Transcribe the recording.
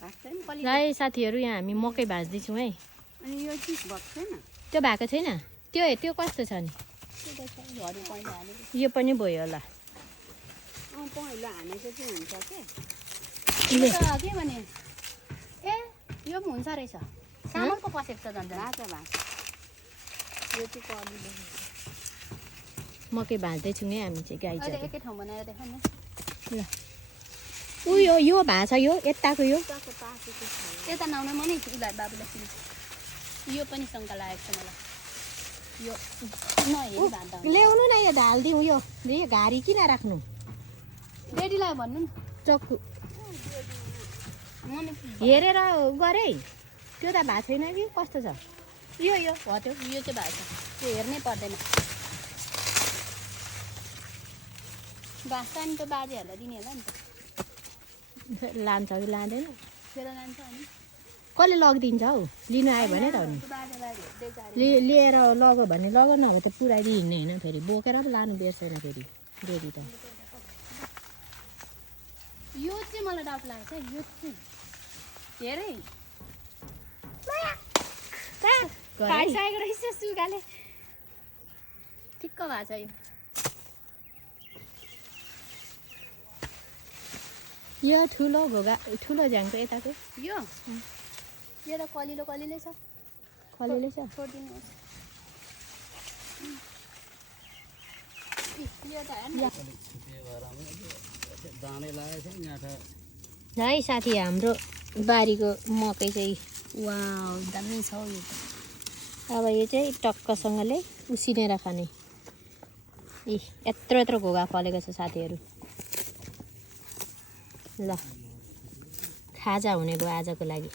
ल है साथीहरू यहाँ हामी मकै भाज्दैछौँ है। अनि यो चिज भएको छैन त्यो भएको छैन त्यो कस्तो छ नि झरी पहिला हालेको यो पनि भयो होला पहिला हानेको चाहिँ हुन्छ के ले। यो त के भने ए यो पनि हुन्छ रहेछ चामलको पसेको छ झन् भाँचा यो चाहिँ कलिलो मकै भाज्दैछौँ है हामी चाहिँ गाई अहिले चाहिँ एकै ठाउँ बनाएर देखाउँ न ल उयो यो भाषा यो यताको यो यता नआउने म नि उसलाई बाबुलाई चिन्छ यो पनि शङ्का लागेको छ मलाई यो नहेरी भान्दा ल्याउनु न यो हालिदिउँ यो घारी किन राख्नु बेडीलाई भन्नु नि चक्कु मम्मी हेरेर गरे त्यो त भएको छैन कि कस्तो छ यो हो त्यो यो चाहिँ भएको छ त्यो हेर्नै पर्दैन घाँस पनि त बाजेहरूलाई दिने होला नि त लान्छ कि लाँदैन खेर लान्छ अनि कसले लगिदिन्छ हौ लिनु आयो भने त हो नि बाजेलाई हेर्दै गाडी लिएर लग्यो भने लग न हो त पुऱ्याइदिइ हिँड्ने होइन फेरि बोकेर पो लानु बिर्सेन फेरि डेरी त यो चाहिँ मलाई डाउट लागेको छ यो चाहिँ हेरै खाइसकेको रहेछ सुगाले ठिक्क भएको छ यो यो ठुलो घोगा ठुलो झ्याङको यताको यो त कलिलो कलिलै छ खलेले छ छोडिदिनुहोस् यो त हेर्न है साथी हाम्रो बारीको मकै चाहिँ वाउ दामी छ यो त अब यो चाहिँ टक्कसँगले उसिनेर खाने यत्रो यत्रो घोगा फलेको छ साथीहरू ल खाजा हुने भयो आजको लागि